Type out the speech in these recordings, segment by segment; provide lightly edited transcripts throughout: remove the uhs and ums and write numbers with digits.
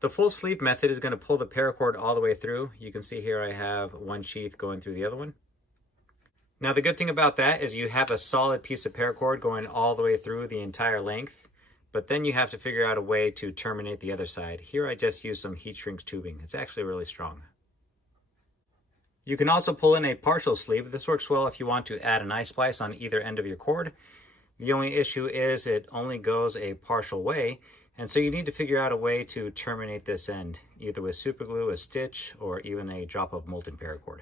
The full sleeve method is going to pull the paracord all the way through. You can see here I have one sheath going through the other one. Now the good thing about that is you have a solid piece of paracord going all the way through the entire length, but then you have to figure out a way to terminate the other side. Here I just use some heat shrink tubing. It's actually really strong. You can also pull in a partial sleeve. This works well if you want to add an eye splice on either end of your cord. The only issue is it only goes a partial way, and so you need to figure out a way to terminate this end, either with super glue, a stitch, or even a drop of molten paracord.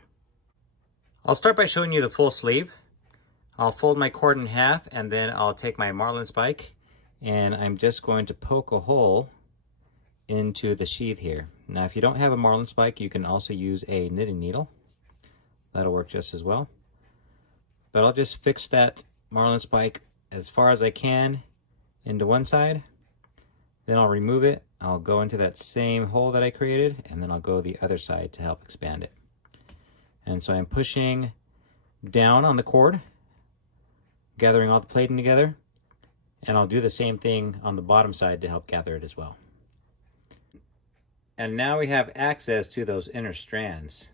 I'll start by showing you the full sleeve. I'll fold my cord in half, and then I'll take my marlin spike, and I'm just going to poke a hole into the sheath here. Now if you don't have a marlin spike, you can also use a knitting needle. That'll work just as well. But I'll just fix that marlin spike as far as I can into one side. Then I'll remove it. I'll go into that same hole that I created, and then I'll go the other side to help expand it. And so I'm pushing down on the cord, gathering all the plating together, and I'll do the same thing on the bottom side to help gather it as well. And now we have access to those inner strands.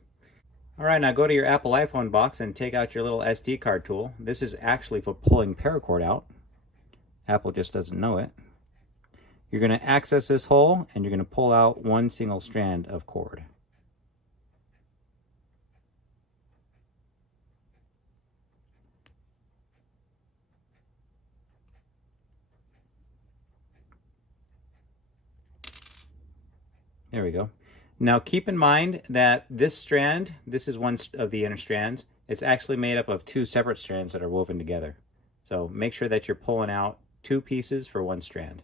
All right, now go to your Apple iPhone box and take out your little SD card tool. This is actually for pulling paracord out. Apple just doesn't know it. You're going to access this hole, and you're going to pull out one single strand of cord. There we go. Now keep in mind that this strand, this is one of the inner strands, it's actually made up of two separate strands that are woven together. So make sure that you're pulling out two pieces for one strand.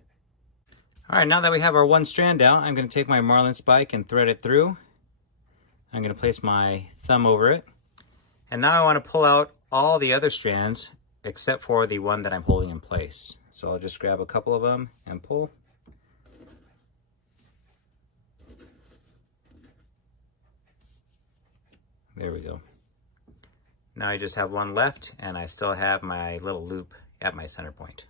All right, now that we have our one strand out, I'm going to take my marlin spike and thread it through. I'm going to place my thumb over it. And now I want to pull out all the other strands except for the one that I'm holding in place. So I'll just grab a couple of them and pull. There we go. Now I just have one left, and I still have my little loop at my center point.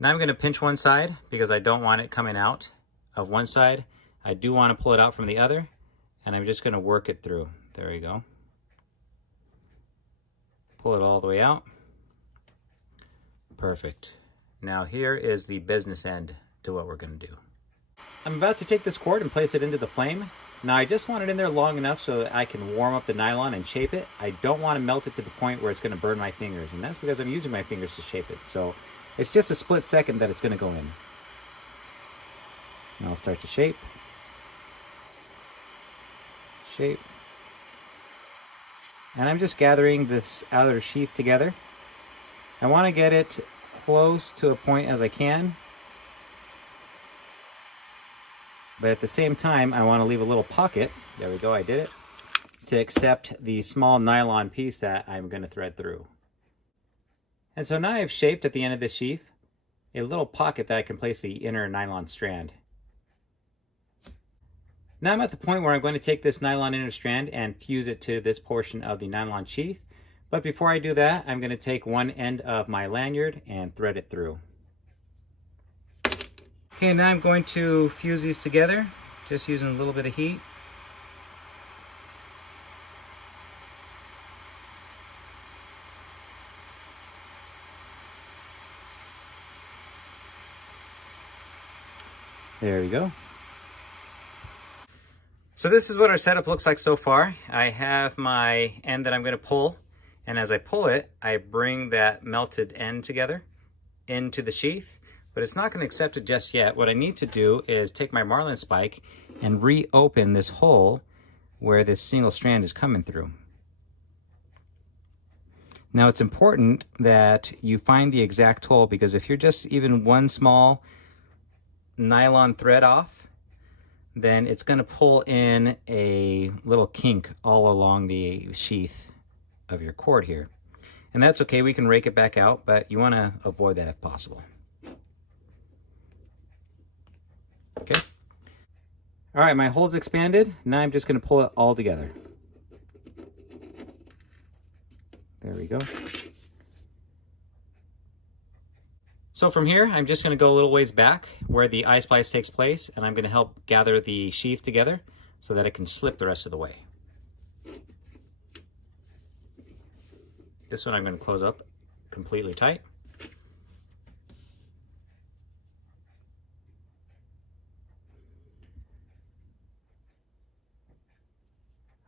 Now I'm going to pinch one side because I don't want it coming out of one side. I do want to pull it out from the other, and I'm just going to work it through. There we go. Pull it all the way out. Perfect. Now here is the business end to what we're going to do. I'm about to take this cord and place it into the flame. Now I just want it in there long enough so that I can warm up the nylon and shape it. I don't want to melt it to the point where it's going to burn my fingers, and that's because I'm using my fingers to shape it. So it's just a split second that it's going to go in. And I'll start to shape. Shape. And I'm just gathering this outer sheath together. I want to get it close to a point as I can. But at the same time, I want to leave a little pocket, there we go, I did it, to accept the small nylon piece that I'm going to thread through. And so now I've shaped at the end of this sheath a little pocket that I can place the inner nylon strand. Now I'm at the point where I'm going to take this nylon inner strand and fuse it to this portion of the nylon sheath. But before I do that, I'm going to take one end of my lanyard and thread it through. Okay, now I'm going to fuse these together, just using a little bit of heat. There we go. So this is what our setup looks like so far. I have my end that I'm going to pull, and as I pull it, I bring that melted end together into the sheath. But it's not going to accept it just yet. What I need to do is take my marlin spike and reopen this hole where this single strand is coming through. Now it's important that you find the exact hole, because if you're just even one small nylon thread off, then it's going to pull in a little kink all along the sheath of your cord here. And that's okay, we can rake it back out, but you want to avoid that if possible. Okay. All right, my hole's expanded. Now I'm just going to pull it all together. There we go. So from here, I'm just going to go a little ways back where the eye splice takes place, and I'm going to help gather the sheath together so that it can slip the rest of the way. This one I'm going to close up completely tight.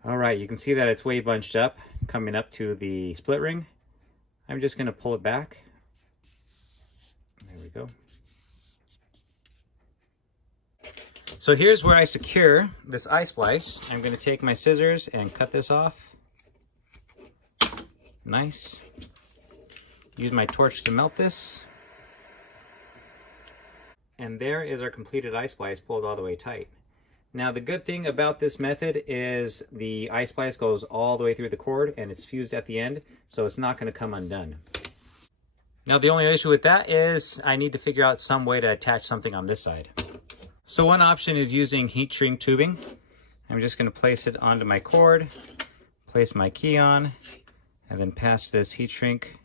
All right, you can see that it's way bunched up, coming up to the split ring. I'm just going to pull it back. There we go. So here's where I secure this eye splice. I'm going to take my scissors and cut this off. Nice. Use my torch to melt this. And there is our completed eye splice pulled all the way tight. Now the good thing about this method is the eye splice goes all the way through the cord and it's fused at the end, so it's not going to come undone. Now the only issue with that is I need to figure out some way to attach something on this side. So one option is using heat shrink tubing. I'm just going to place it onto my cord, place my key on, and then pass this heat shrink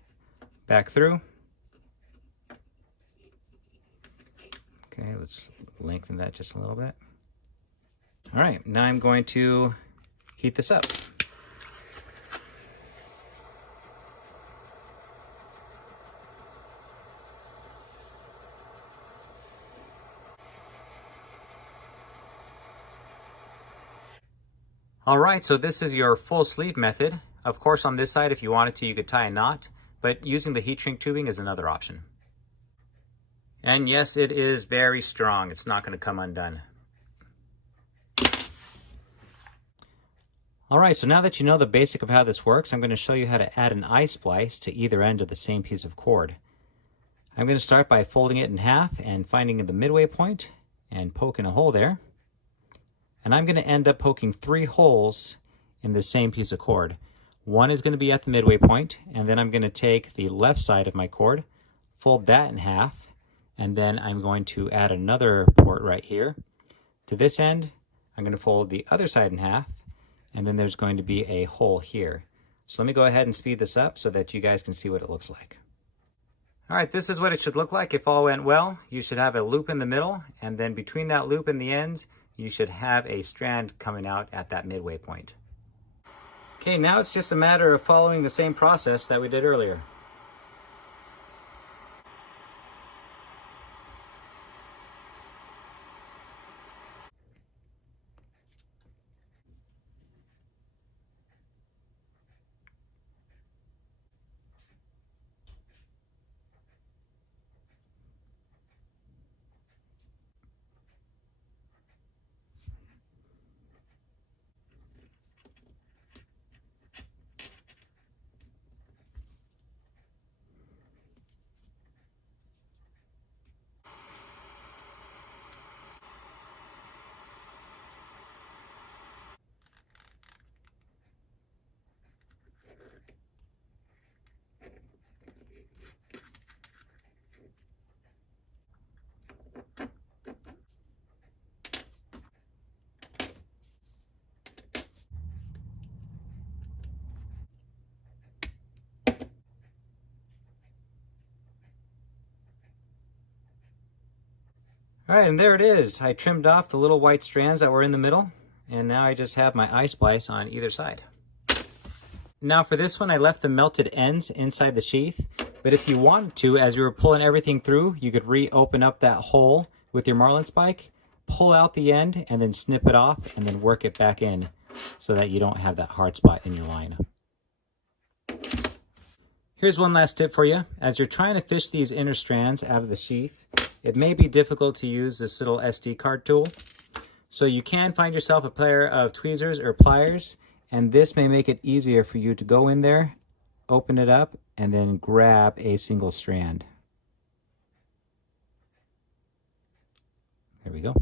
back through. Okay, let's lengthen that just a little bit. All right, now I'm going to heat this up. All right, so this is your full sleeve method. Of course, on this side, if you wanted to, you could tie a knot, but using the heat shrink tubing is another option. And yes, it is very strong. It's not going to come undone. All right, so now that you know the basic of how this works, I'm going to show you how to add an eye splice to either end of the same piece of cord. I'm going to start by folding it in half and finding the midway point and poking a hole there. And I'm going to end up poking 3 holes in the same piece of cord. One is going to be at the midway point, and then I'm going to take the left side of my cord, fold that in half, and then I'm going to add another port right here. To this end, I'm going to fold the other side in half, and then there's going to be a hole here. So let me go ahead and speed this up so that you guys can see what it looks like. All right, this is what it should look like if all went well. You should have a loop in the middle, and then between that loop and the ends, you should have a strand coming out at that midway point. Okay, now it's just a matter of following the same process that we did earlier. All right, and there it is. I trimmed off the little white strands that were in the middle, and now I just have my eye splice on either side. Now for this one, I left the melted ends inside the sheath, but if you wanted to, as you were pulling everything through, you could reopen up that hole with your marlin spike, pull out the end, and then snip it off, and then work it back in so that you don't have that hard spot in your line. Here's one last tip for you. As you're trying to fish these inner strands out of the sheath, it may be difficult to use this little SD card tool. So you can find yourself a pair of tweezers or pliers, and this may make it easier for you to go in there, open it up, and then grab a single strand. There we go.